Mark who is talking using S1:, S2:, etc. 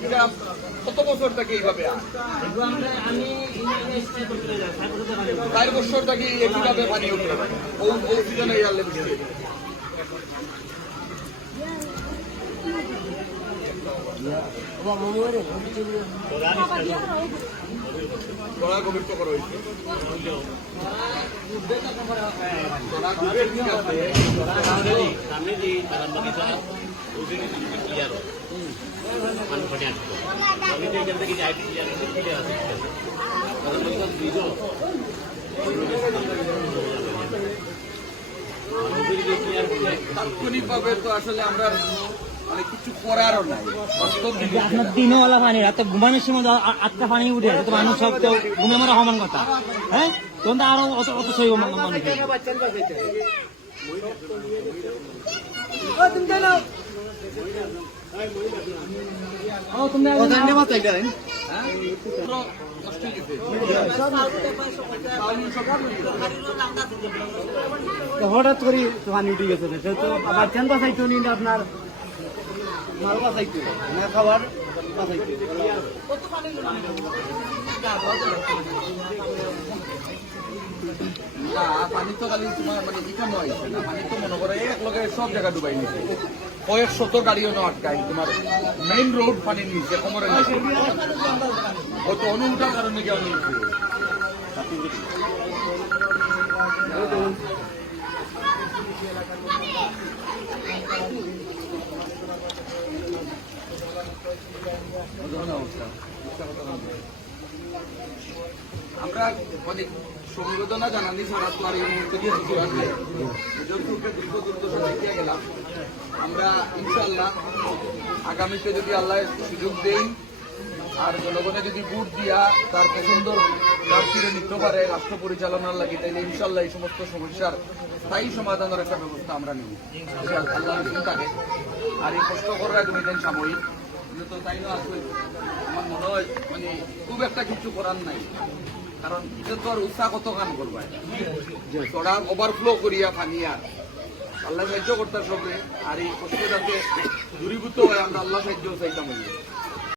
S1: এটা কত বছর থেকে এইভাবে চার বছর থেকে একইভাবে পানি উঠে ও সিজনে ইয়ারলে বৃষ্টি গড়া গভীর তো হয়েছে গড়া গভীর ঠিক আছে
S2: সামনে যে তারা বাগিচা ওই ক্লিয়ার পানি ফটে আসতো আমি তো এখান থেকে যাই ক্লিয়ার ক্লিয়ার আছে তারা বাগিচা ব্রিজও ক্লিয়ার করে
S1: তাৎক্ষণিকভাবে তো আসলে আমরা মানে কিছু করারও নাই।
S3: আপনার দিনওয়ালা পানি রাতে ঘুমানোর সময় আটটা পানি উঠে তো মানুষ সব তো ঘুমে মারা সমান কথা। হ্যাঁ? তখন তো আরও অত অত সই মানুষ।
S1: নষ্ট হয়ে?
S3: হঠাৎ করে পানি উঠে গেছে তো বাচ্চান বাঁচাইতো নি? আপনার মাল বাঁচাইতো না খাবার
S1: পানি তো খালি তোমার মানে ইটা নয় না পানি তো মনে করে এক লগে সব জায়গা ডুবাই নিছে। কয়েক শত গাড়িও না আটকাই তোমার মেইন রোড পানির নিচে, কোমরের নিচে। হয়তো অনুটার কারণে কেউ নিয়েছে আমরা মানে সংবেদনা জানানি ছাড়া তো আর এই মুহূর্তে যতটুকু দুর্দশা দেখিয়ে গেলাম। আমরা ইনশাল্লাহ আগামীতে যদি আল্লাহ সুযোগ দেই আর জনগণে যদি ভোট দিয়া তার পছন্দর প্রার্থীরা নিতে পারে, রাষ্ট্র পরিচালনার লাগে, তাইলে ইনশাল্লাহ এই সমস্ত সমস্যার স্থায়ী সমাধানের একটা ব্যবস্থা আমরা নিব। আল্লাহ থাকে। আর এই কষ্টকর দিন সাময়িক। তো তাই না আমার মনে হয় মানে খুব একটা কিছু করার নাই। কারণ এটা তো আর উৎসাহ কত কাম করবা তোরা ওভারফ্লো করিয়া পানি আর আল্লাহ সাহায্য করতে সবে আর এই কষ্টটাকে দূরীভূত হয় আমরা আল্লাহ সাহায্য চাইতাম।